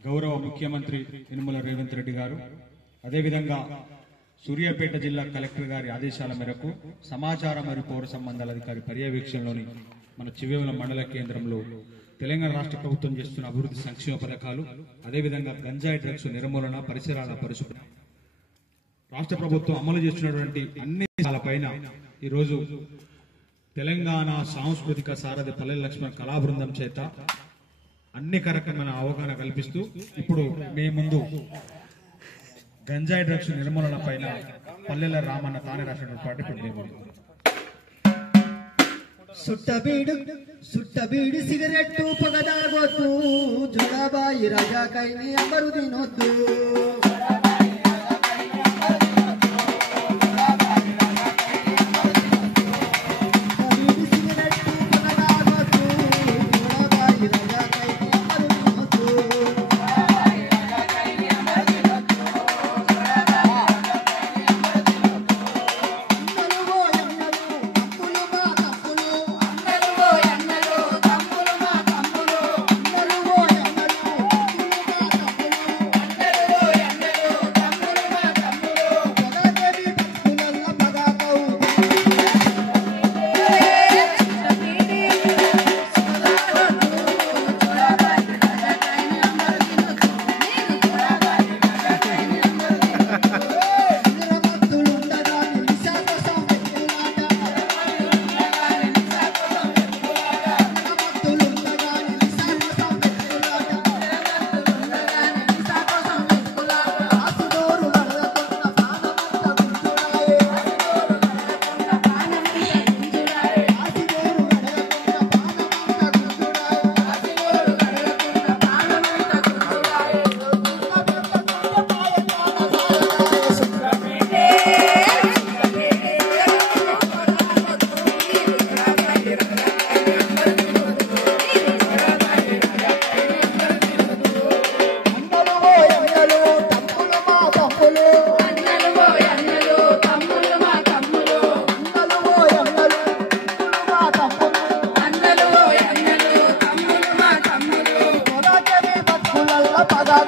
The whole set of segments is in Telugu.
గౌరవ ముఖ్యమంత్రి యనుమల రేవంత్ రెడ్డి గారు అదేవిధంగా సూర్యాపేట జిల్లా కలెక్టర్ గారి ఆదేశాల మేరకు సమాచార మరియు పౌర సంబంధాల అధికారి పర్యవేక్షణలోని మన చివేముల మండల కేంద్రంలో తెలంగాణ రాష్ట్ర ప్రభుత్వం చేస్తున్న అభివృద్ధి సంక్షేమ పథకాలు అదేవిధంగా గంజాయి డ్రగ్స్ నిర్మూలన పరిసరాల పరిశుభ్రత రాష్ట్ర ప్రభుత్వం అమలు చేస్తున్నటువంటి అన్ని విషయాలపైన ఈరోజు తెలంగాణ సాంస్కృతిక సారథి పల్లెల లక్ష్మణ్ కళా బృందం చేత అన్ని కార్యక్రమాల అవగాహన కల్పిస్తూ ఇప్పుడు మీ ముందు గంజాయి డ్రగ్స్ నిర్మూలన పైన పల్లెల రామన్న తానే రాసినటువంటి పాట ఇప్పుడు మేము సుట్టబీడు సిగరెట్టు పగదాగొద్దు జుడాబాయి రజాకైని అమరు తినొద్దు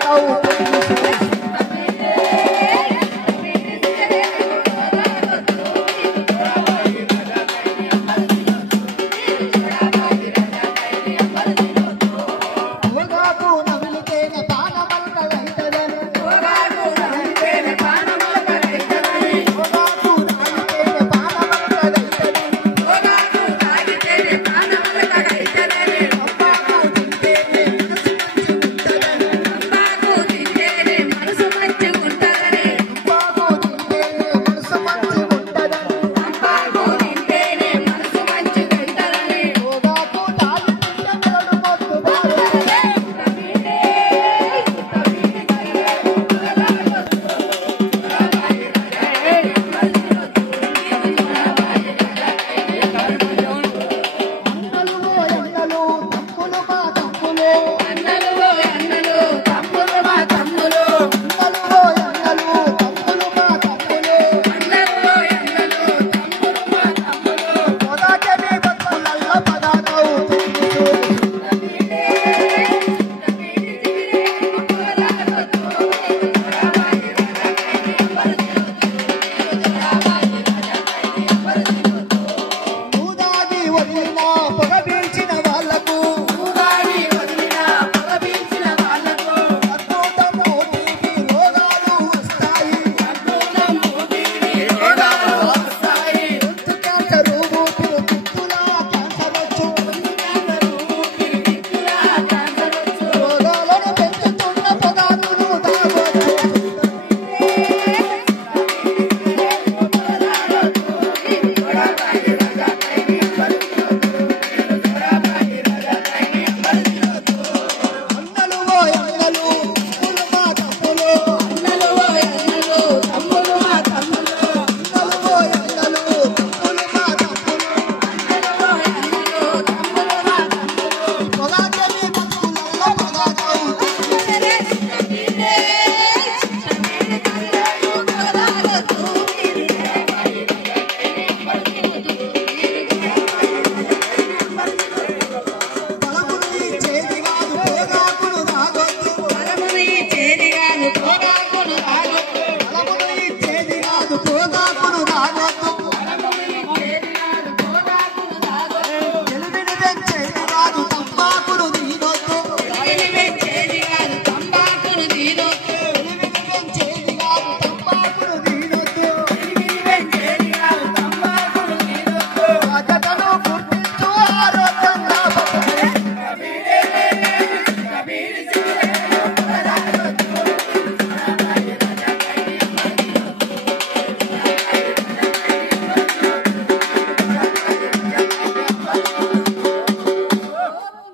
Oh